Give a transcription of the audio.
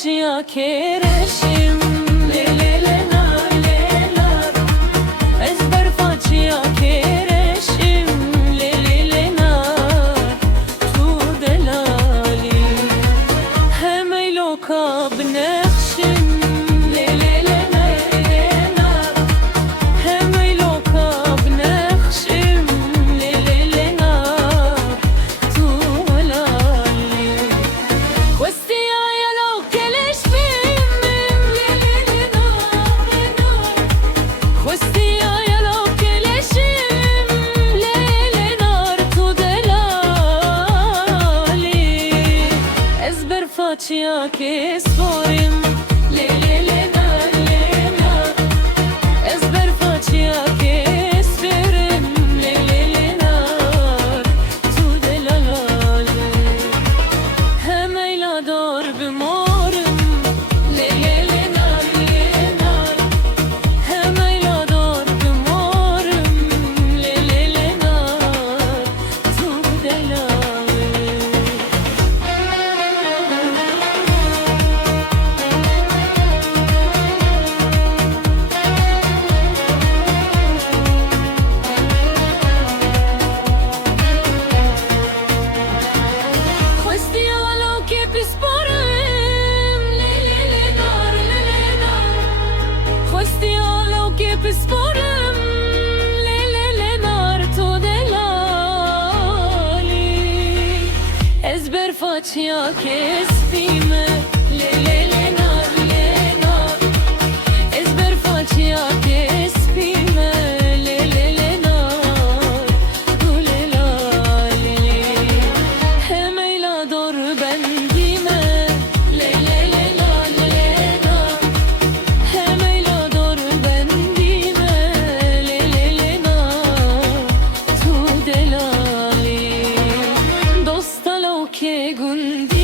faccia che resim le na le na ezber faccia che resim le na tu delali hem loka bnexim le na hem loka bnexim le na tu delali questi faccia che sporim le na ezber faccia che sperim le na tu delali hem eylador bimorim le na hem eylador bimorim le na tu delali Sporem le nar tu delali ezber faccia che spime le nar ezber faccia che spime le nar tu delali hem eylador bendime le nar hem eylador delali dostalo che gundi